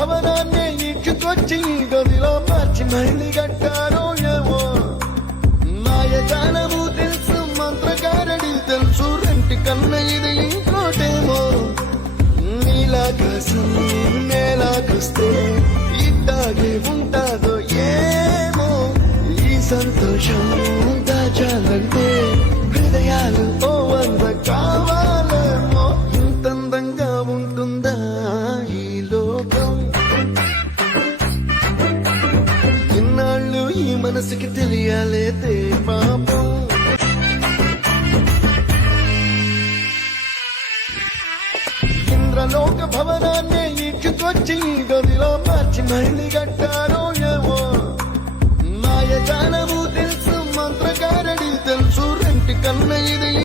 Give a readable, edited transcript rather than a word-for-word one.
భవనాన్ని ఈడ్చుకొచ్చి గదిలో మార్చి మళ్ళీ కట్టారో ఏమో మాయజాలము తెలుసు మంత్రకారడి తెలుసు రెంటి కన్న ఇది ఇంకోటేమో నీలాకాశం నేలాకొస్తే ఇట్టాగే ఉంటాదో ఏమో ఈ సంతోషం దాచాలంటే హృదయాలు ఓ వంద కావాలేమో ఇంతందంగా ఉంటుందా ఈ లోకం ఇన్నాళ్ళు ఈ మనసుకి తెలియాలేదే పాపం ఇంద్రలోక భవనాన్ని ఈడ్చుకొచ్చి గదిలో మార్చి మళ్ళీ కట్టారో ఏమో మాయజాలము తెలుసు మంత్రకారడి తెలుసు రెంటి కన్న ఇది